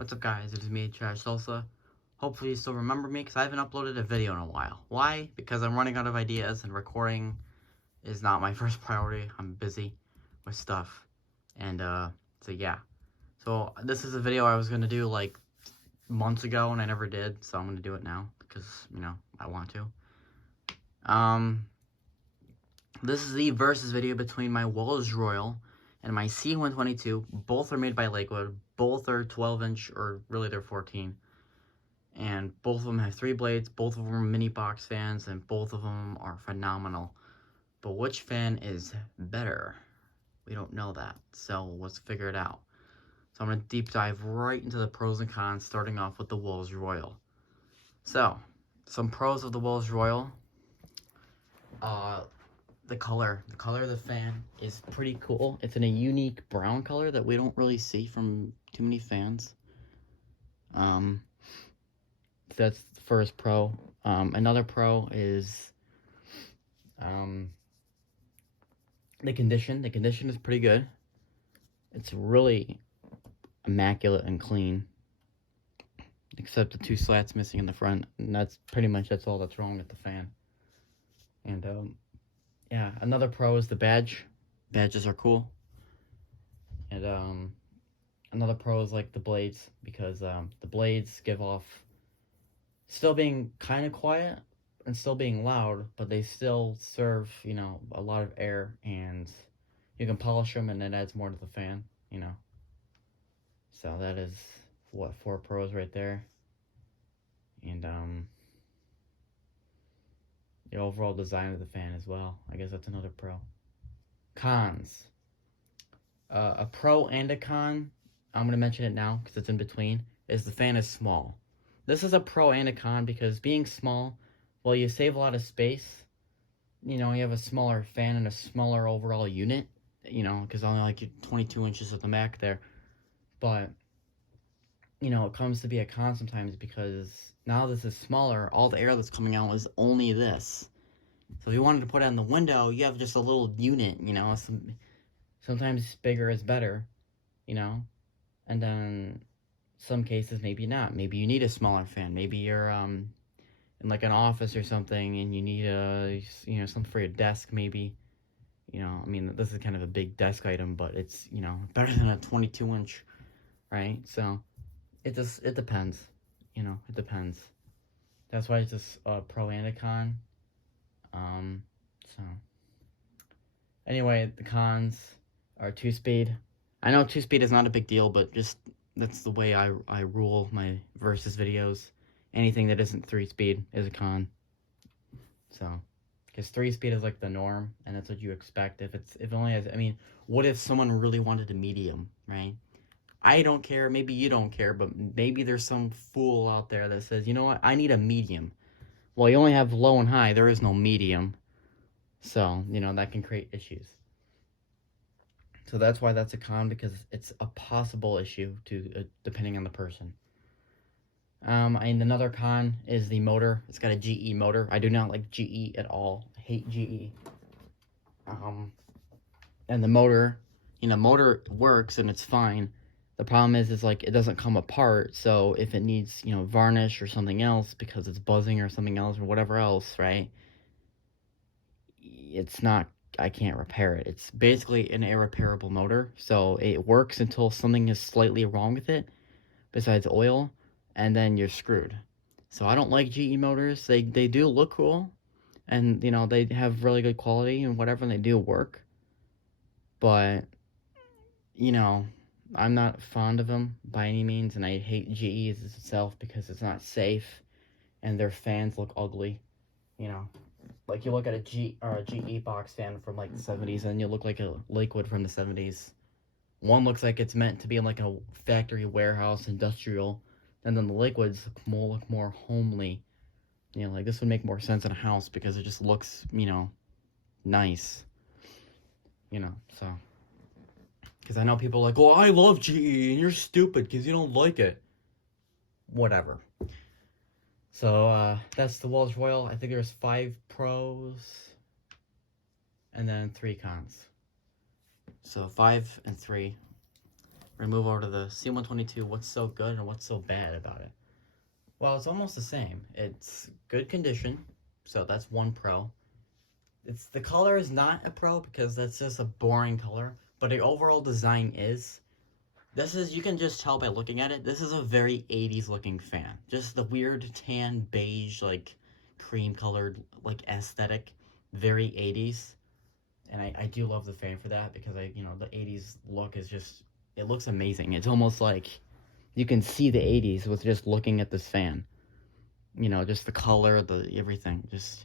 What's up, guys? It is me, Trash Salsa. Hopefully you still remember me, because I haven't uploaded a video in a while. Why? Because I'm running out of ideas, and recording is not my first priority. I'm busy with stuff. And, so yeah. So, this is a video I was going to do, like, months ago, and I never did, so I'm going to do it now, because, you know, I want to. This is the versus video between my Walsh Royal and my C-122. Both are made by Lakewood. Both are 12-inch, or really they're 14. And both of them have 3 blades. Both of them are mini box fans, and both of them are phenomenal. But which fan is better? We don't know that, so let's figure it out. So I'm going to deep dive right into the pros and cons, starting off with the Walsh Royal. So, some pros of the Walsh Royal. The color of the fan is pretty cool. It's in a unique brown color that we don't really see from too many fans. That's the first pro. Another pro is the condition. The condition is pretty good. It's really immaculate and clean, except the 2 slats missing in the front, and that's all that's wrong with the fan. And yeah, another pro is the badge. Badges are cool. And another pro is like the blades, because the blades give off still being kind of quiet and still being loud, but they still serve, you know, a lot of air, and you can polish them and it adds more to the fan, you know. So that is, what, 4 pros right there. And the overall design of the fan as well. I guess that's another pro. Cons. A pro and a con, I'm going to mention it now because it's in between, is the fan is small. This is a pro and a con because being small, well, you save a lot of space. You know, you have a smaller fan and a smaller overall unit, you know, because only like 22 inches at the back there. But, you know, it comes to be a con sometimes because now this is smaller, all the air that's coming out is only this. So if you wanted to put it in the window, you have just a little unit, you know. Sometimes bigger is better, you know. And then some cases, maybe not. Maybe you need a smaller fan. Maybe you're in like an office or something and you need you know, something for your desk maybe. You know, I mean, this is kind of a big desk item, but it's, you know, better than a 22-inch, right? So it depends, you know, it depends. That's why it's just a pro and a con. So anyway, the cons are 2-speed. I know 2-speed is not a big deal, but just that's the way I rule my versus videos. Anything that isn't 3-speed is a con. So, because 3-speed is like the norm, and that's what you expect. If it only has, I mean, what if someone really wanted a medium, right? I don't care, maybe you don't care, but maybe there's some fool out there that says, you know what, I need a medium. Well, you only have low and high, there is no medium. So, you know, that can create issues. So that's why that's a con, because it's a possible issue to depending on the person. And another con is the motor. It's got a GE motor. I do not like GE at all. I hate GE. And the motor, you know, motor works and it's fine. The problem is like it doesn't come apart. So if it needs, you know, varnish or something else because it's buzzing or something else or whatever else, right? It's not, I can't repair it. It's basically an irreparable motor. So it works until something is slightly wrong with it, besides oil, and then you're screwed. So I don't like GE motors. They do look cool, and, you know, they have really good quality and whatever, and they do work. But, you know, I'm not fond of them by any means, and I hate GE itself because it's not safe, and their fans look ugly, you know. Like, you look at a GE box fan from, like, the 70s, and you look like a Lakewood from the 70s. One looks like it's meant to be in, like, a factory, warehouse, industrial, and then the Lakewoods look more homely. You know, like, this would make more sense in a house because it just looks, you know, nice. You know, so. Because I know people are like, well, I love GE, and you're stupid because you don't like it. Whatever. So, that's the Walsh Royal. I think there's 5 pros and then 3 cons. So 5 and 3. We're gonna move over to the C-122. What's so good and what's so bad about it? Well, it's almost the same. It's good condition, so that's one pro. The color is not a pro because that's just a boring color, but the overall design is. You can just tell by looking at it, this is a very 80s looking fan. Just the weird tan, beige, like cream colored, like aesthetic, very 80s. And I do love the fan for that because the 80s look is just, it looks amazing. It's almost like you can see the 80s with just looking at this fan. Just the color, the everything. Just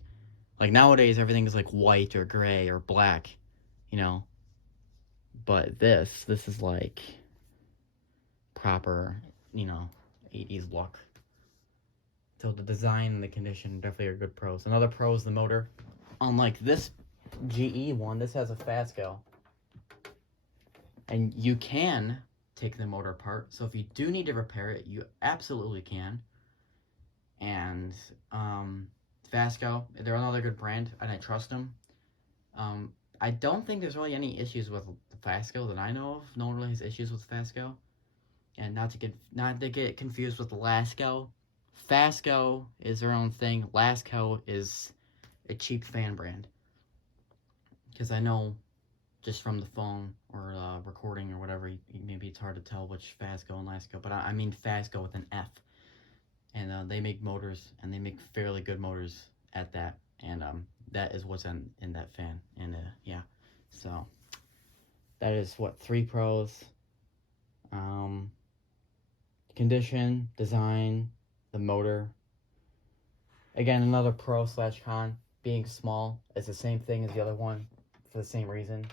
like nowadays, everything is like white or gray or black, But this is like proper, 80s look. So the design and the condition definitely are good pros. Another pro is the motor. Unlike this GE one, this has a Fasco. And you can take the motor apart. So if you do need to repair it, you absolutely can. And Fasco, they're another good brand, and I trust them. I don't think there's really any issues with the Fasco that I know of. No one really has issues with Fasco. And not to get confused with the Lasco. Fasco is their own thing. Lasco is a cheap fan brand. Because I know, just from the phone or recording or whatever, maybe it's hard to tell which Fasco and Lasco. But I mean Fasco with an F. And they make motors, and they make fairly good motors at that. And that is what's in that fan. And yeah, so that is what 3 pros. Condition, design, the motor. Again, another pro / con. Being small is the same thing as the other one for the same reason.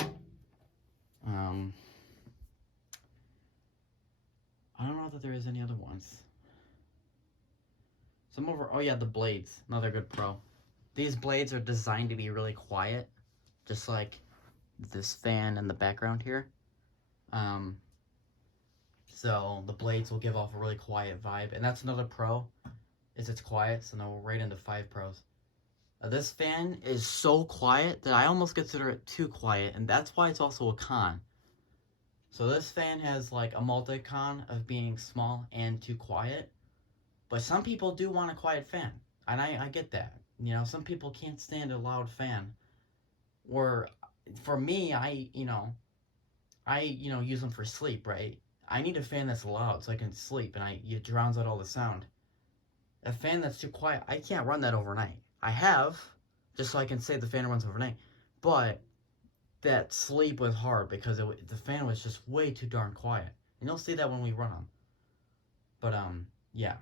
I don't know that there is any other ones. Oh yeah, the blades, another good pro. These blades are designed to be really quiet, just like this fan in the background here. So the blades will give off a really quiet vibe, and that's another pro, is it's quiet. So now we're right into 5 pros. This fan is so quiet that I almost consider it too quiet, and that's why it's also a con. So this fan has like a multi-con of being small and too quiet. But some people do want a quiet fan, and I get that. Some people can't stand a loud fan. Or for me, I use them for sleep, right? I need a fan that's loud so I can sleep, and it drowns out all the sound. A fan that's too quiet, I can't run that overnight. I have, just so I can say the fan runs overnight, but that sleep was hard because the fan was just way too darn quiet. And you'll see that when we run them. But yeah.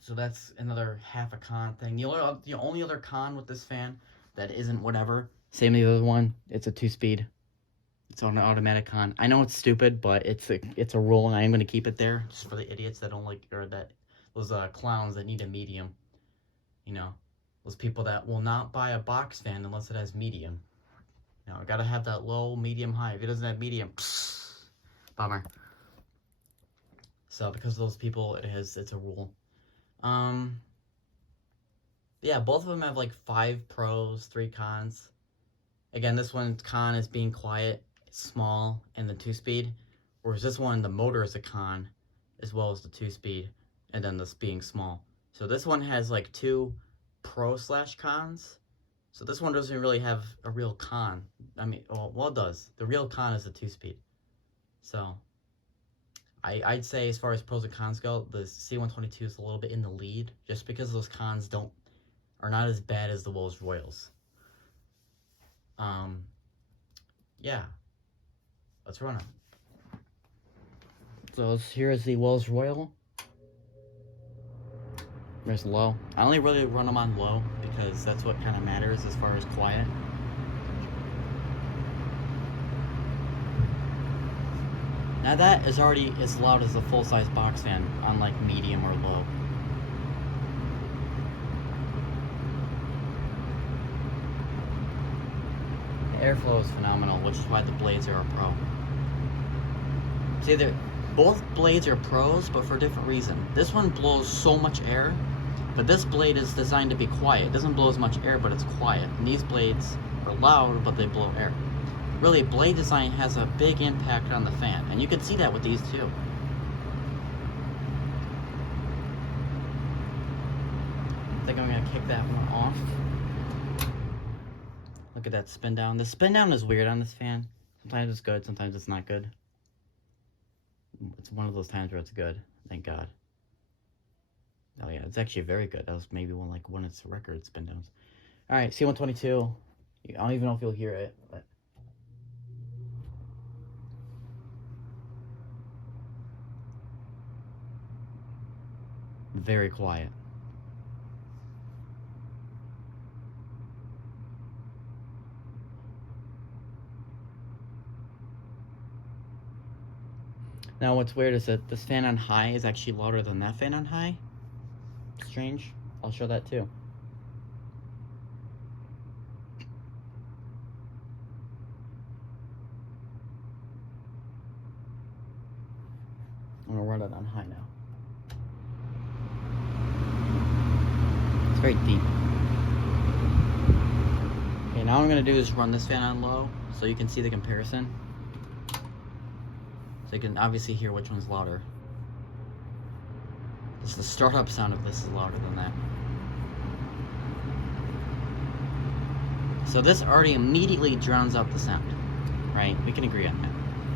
So that's another half a con thing. The only other con with this fan that isn't whatever, same as the other one, it's a 2-speed. It's on an automatic con. I know it's stupid, but it's a rule, and I am going to keep it there just for the idiots that don't like, or those clowns that need a medium. Those people that will not buy a box fan unless it has medium. I gotta have that low, medium, high. If it doesn't have medium, bummer. So because of those people, it's a rule. Yeah, both of them have like 5 pros, 3 cons. Again, this one's con is being quiet, small, and the 2-speed. Whereas this one, the motor is a con, as well as the 2-speed, and then this being small. So this one has like 2 pro / cons. So this one doesn't really have a real con. I mean, well, it does. The real con is the 2-speed. So I'd say as far as pros and cons go, the C-122 is a little bit in the lead, just because those cons are not as bad as the Walsh Royals. Yeah. Let's run it. So here is the Walsh Royal. There's low. I only really run them on low because that's what kind of matters as far as quiet. Now that is already as loud as a full-size box fan on like medium or low. The airflow is phenomenal, which is why the blades are a pro. See, both blades are pros, but for a different reason. This one blows so much air, but this blade is designed to be quiet. It doesn't blow as much air, but it's quiet. And these blades are loud, but they blow air. really, blade design has a big impact on the fan, and you can see that with these too. I think I'm gonna kick that one off. Look at that spin down. The spin down is weird on this fan. Sometimes it's good, sometimes it's not good. It's one of those times where it's good, thank God. Oh yeah, it's actually very good. That was maybe one of its record spin downs. Alright, C-122. I don't even know if you'll hear it, but very quiet. Now what's weird is that this fan on high is actually louder than that fan on high. Strange. I'll show that too. I'm gonna run it on high now. It's very deep. Okay, now what I'm gonna do is run this fan on low so you can see the comparison. So you can obviously hear which one's louder. The startup sound of this is louder than that. So this already immediately drowns out the sound, right? We can agree on that.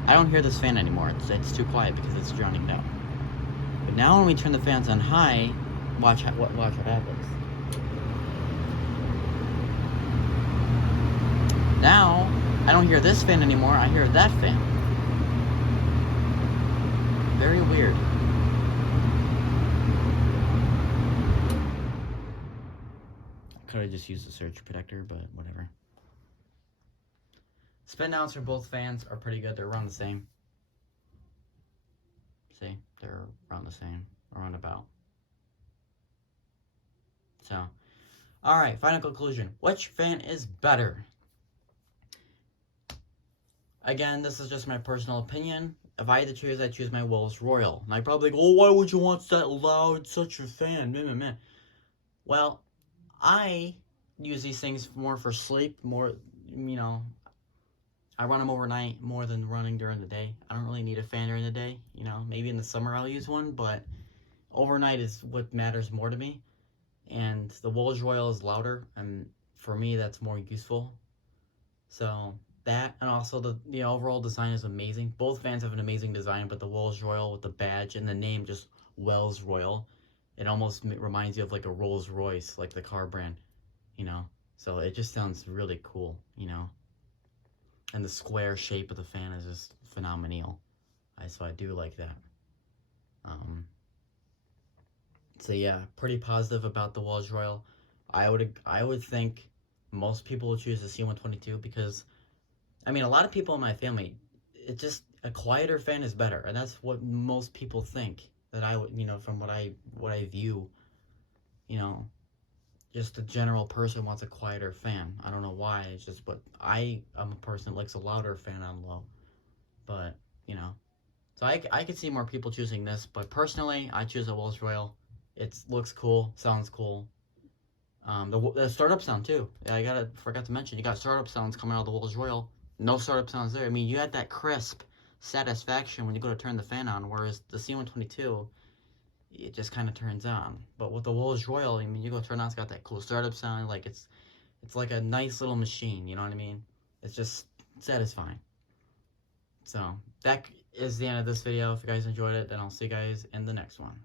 I don't hear this fan anymore. It's too quiet because it's drowning it out. But now when we turn the fans on high, watch what happens. Now I don't hear this fan anymore. I hear that fan. Very weird. I could have just used the surge protector, but whatever. Spin downs for both fans are pretty good. They're around the same. See, they're around the same, around about. So, all right, final conclusion. Which fan is better? Again, this is just my personal opinion. If I had to choose, I'd choose my Walsh Royal. And I'd probably go, oh, why would you want that loud, such a fan? Meh, meh, meh. Well, I use these things more for sleep, more, you know, I run them overnight more than running during the day. I don't really need a fan during the day, you know, maybe in the summer I'll use one, but overnight is what matters more to me. And the Walsh Royal is louder, and for me, that's more useful. So that, and also the overall design is amazing. Both fans have an amazing design, but the Walsh Royal with the badge and the name just Wells Royal, it almost reminds you of like a Rolls Royce, like the car brand, you know. So it just sounds really cool, you know. And the square shape of the fan is just phenomenal. So I do like that. So yeah, pretty positive about the Walsh Royal. I would think most people would choose the C-122 because, I mean, a lot of people in my family, it just, a quieter fan is better, and that's what most people think. That I would, you know, from what I view, you know, just a general person wants a quieter fan. I don't know why. It's just, but I'm a person that likes a louder fan on low. But, you know, so I could see more people choosing this, but personally, I choose a Walsh Royal. It looks cool, sounds cool. The startup sound too. I forgot to mention, you got startup sounds coming out of the Walsh Royal. No startup sounds there. I mean, you had that crisp satisfaction when you go to turn the fan on, whereas the C-122, it just kind of turns on. But with the Walsh Royal, I mean, you go turn on, it's got that cool startup sound. Like it's like a nice little machine. You know what I mean? It's just satisfying. So that is the end of this video. If you guys enjoyed it, then I'll see you guys in the next one.